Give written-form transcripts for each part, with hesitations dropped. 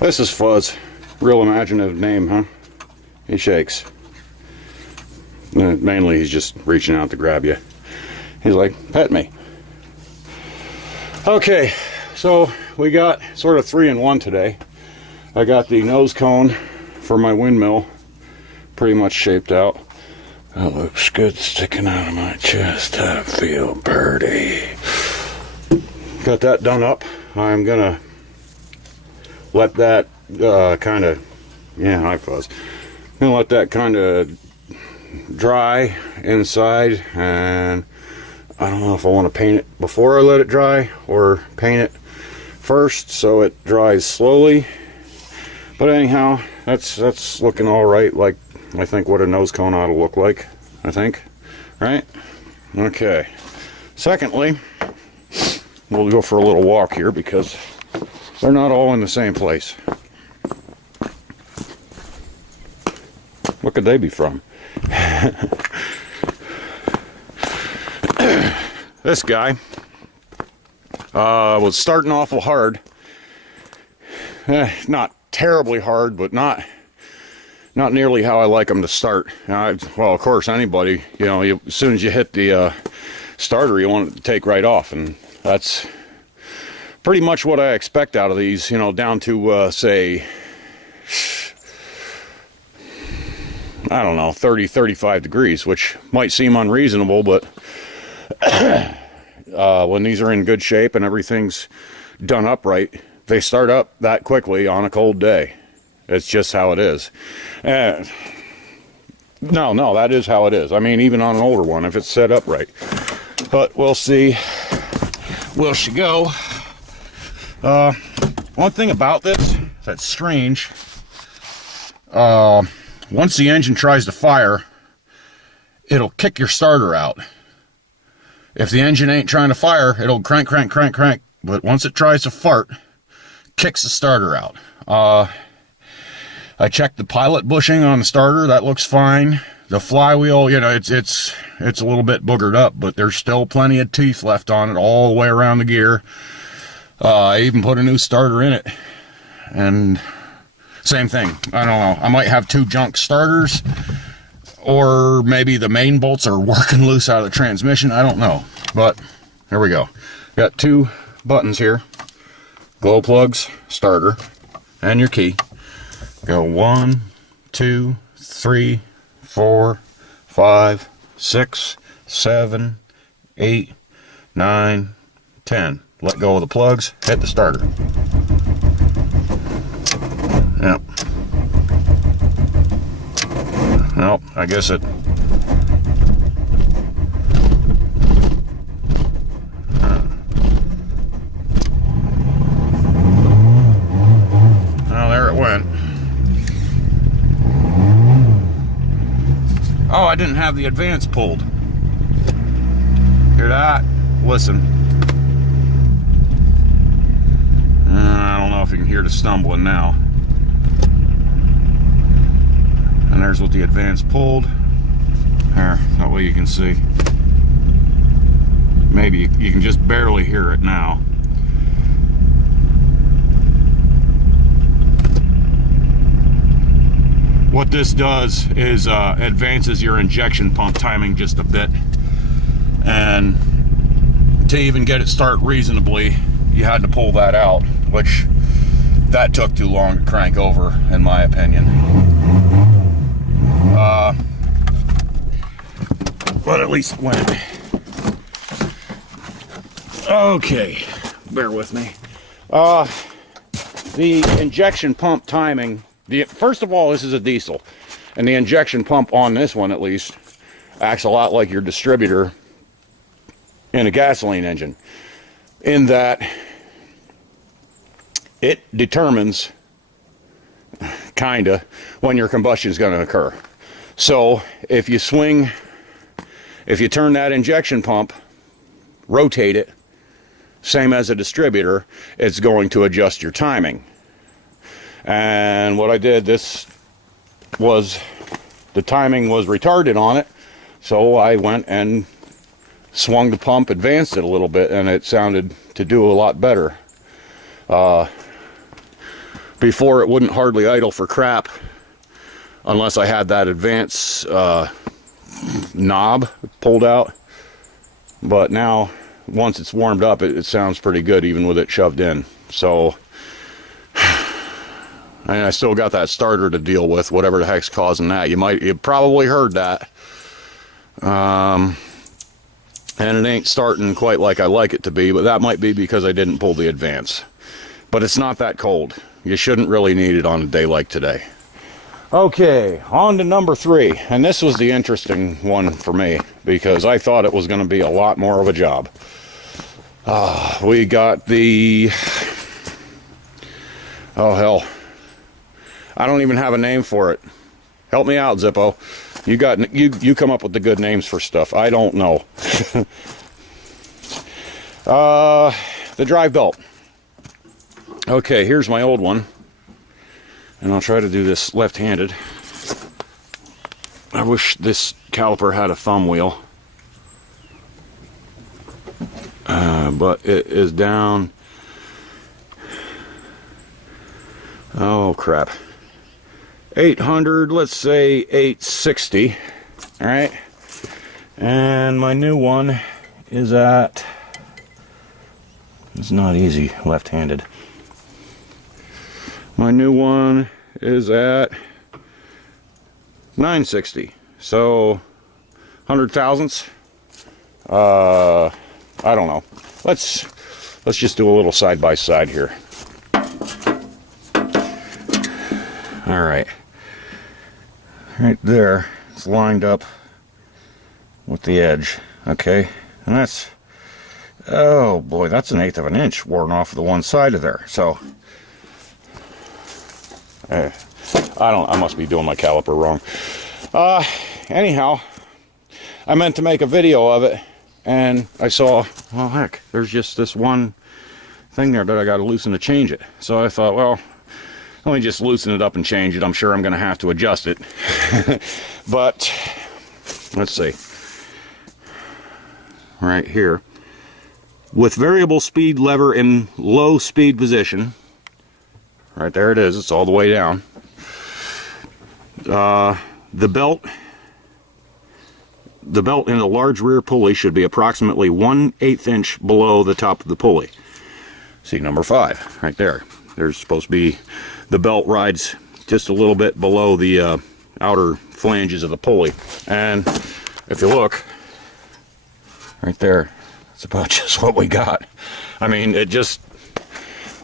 This is Fuzz. Real imaginative name, huh? He shakes. Mainly he's just reaching out to grab you. He's like, pet me. Okay, so we got sort of 3-in-1 today. I got the nose cone for my windmill pretty much shaped out. That looks good sticking out of my chest. I feel pretty. Got that done up. I'm gonna let that kind of, yeah, hi Fuzz. I'm gonna let that kind of dry inside, and I don't know if I want to paint it before I let it dry or paint it first so it dries slowly. But anyhow, that's looking all right, like I think what a nose cone ought to look like, I think, right? Okay. Secondly, we'll go for a little walk here because they're not all in the same place. What could they be from? This guy was starting awful hard. Not terribly hard, but not nearly how I like them to start. Well, of course, anybody, you know, as soon as you hit the starter, you want it to take right off, and that's pretty much what I expect out of these, you know, down to say, I don't know, 30, 35 degrees, which might seem unreasonable, but when these are in good shape and everything's done up right, they start up that quickly on a cold day. It's just how it is. No, that is how it is. I mean, even on an older one, if it's set up right. But we'll see. Will she go? One thing about this that's strange, once the engine tries to fire, it'll kick your starter out. If the engine ain't trying to fire, it'll crank, crank, crank, crank. But once it tries to fart, kicks the starter out. I checked the pilot bushing on the starter. That looks fine. The flywheel, you know, it's a little bit boogered up, but there's still plenty of teeth left on it all the way around the gear. I even put a new starter in it. And same thing. I don't know. I might have two junk starters, or maybe the main bolts are working loose out of the transmission. I don't know. But here we go. Got two buttons here. Glow plugs, starter, and your key. Go 1, 2, 3, 4, 5, 6, 7, 8, 9, 10. Let go of the plugs, hit the starter. Yep. Nope, I guess it... Well, there it went. Oh, I didn't have the advance pulled. Hear that? Listen. I don't know if you can hear the stumbling now. And there's what the advance pulled. There, that way you can see. Maybe you can just barely hear it now. What this does is advances your injection pump timing just a bit, and to even get it start reasonably, you had to pull that out, which that took too long to crank over, in my opinion. But at least it went. Okay, bear with me. The injection pump timing. First of all, this is a diesel, and the injection pump on this one, at least, acts a lot like your distributor in a gasoline engine, in that it determines, kinda, when your combustion is going to occur. So if you turn that injection pump, rotate it, same as a distributor, it's going to adjust your timing. And what I did, the timing was retarded on it, so I went and swung the pump, advanced it a little bit, and it sounded to do a lot better. Before it wouldn't hardly idle for crap unless I had that advance knob pulled out. But now, once it's warmed up, it sounds pretty good even with it shoved in. So, and I still got that starter to deal with, whatever the heck's causing that. You probably heard that. And it ain't starting quite like I like it to be, but that might be because I didn't pull the advance. But it's not that cold. You shouldn't really need it on a day like today. Okay, on to number 3. And this was the interesting one for me, because I thought it was going to be a lot more of a job. We got the... oh, hell. I don't even have a name for it. Help me out, Zippo. You come up with the good names for stuff. I don't know. The drive belt. Okay, here's my old one. And I'll try to do this left-handed. I wish this caliper had a thumb wheel. But it is down. Oh, crap. 800, let's say 860. All right. And my new one is at... it's not easy, left-handed. My new one is at 960. So 100 thousandths. I don't know. Let's just do a little side by side here. All right. Right there, it's lined up with the edge. Okay, and that's, oh boy, that's 1/8 of an inch worn off the one side of there. So I must be doing my caliper wrong. Anyhow, I meant to make a video of it, and I saw, well, heck, there's just this one thing there that I got to loosen to change it. So I thought, well, let me just loosen it up and change it. I'm sure I'm going to have to adjust it. But let's see. Right here, with variable speed lever in low speed position. Right there it is. It's all the way down. The belt in the large rear pulley should be approximately 1/8 inch below the top of the pulley. See number 5 right there. There's supposed to be, the belt rides just a little bit below the outer flanges of the pulley. And if you look right there, it's about just what we got. I mean, it just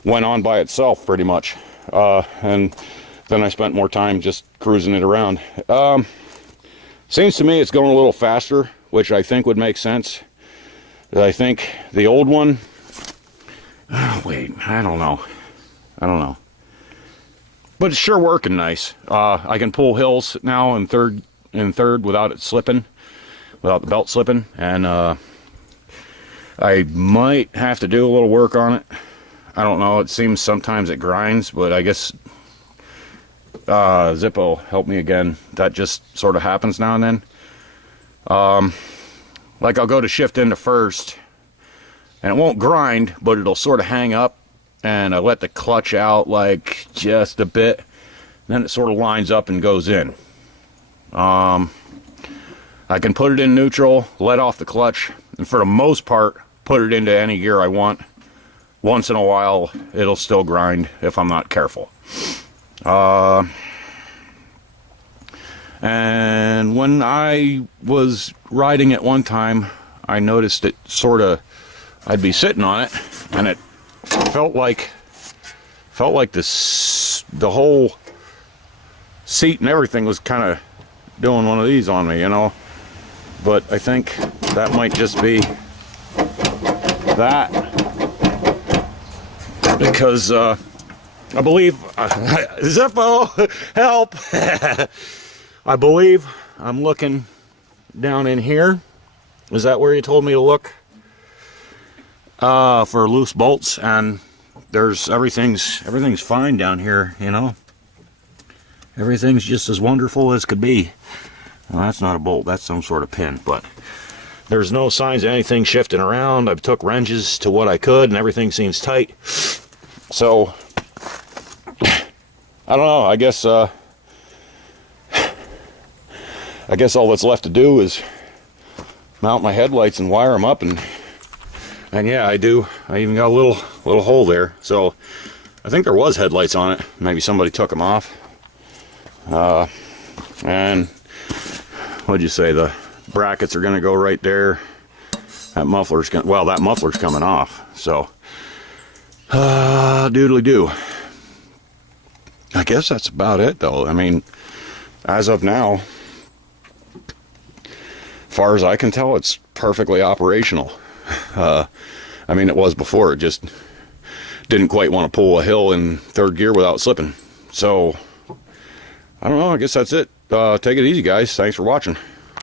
went on by itself pretty much. And then I spent more time just cruising it around. Seems to me it's going a little faster, which I think would make sense. I think the old one, oh, wait, I don't know. But it's sure working nice. I can pull hills now in third without it slipping, without the belt slipping. And I might have to do a little work on it. I don't know. It seems sometimes it grinds, but I guess Zippo, help me again. That just sort of happens now and then. Like I'll go to shift into first, and it won't grind, but it'll sort of hang up. And I let the clutch out like just a bit, then it sort of lines up and goes in. I can put it in neutral, let off the clutch, and for the most part, put it into any gear I want. Once in a while, it'll still grind if I'm not careful. And when I was riding it one time, I noticed it sort of, I'd be sitting on it, and it felt like this, the whole seat and everything was kind of doing one of these on me, you know. But I think that might just be that, because I believe Zippo, help! I believe I'm looking down in here. Is that where you told me to look? For loose bolts, and there's everything's fine down here, you know. Everything's just as wonderful as could be. Well, that's not a bolt, that's some sort of pin, but there's no signs of anything shifting around. I took wrenches to what I could, and everything seems tight. So I don't know. I guess all that's left to do is mount my headlights and wire them up, and yeah, I do. I even got a little hole there. So I think there was headlights on it. Maybe somebody took them off. And what'd you say? The brackets are going to go right there. That muffler's coming off. So doodly do. I guess that's about it, though. I mean, as of now, far as I can tell, it's perfectly operational. I mean, it was before. It just didn't quite want to pull a hill in third gear without slipping. So I don't know. I guess that's it. Take it easy, guys. Thanks for watching.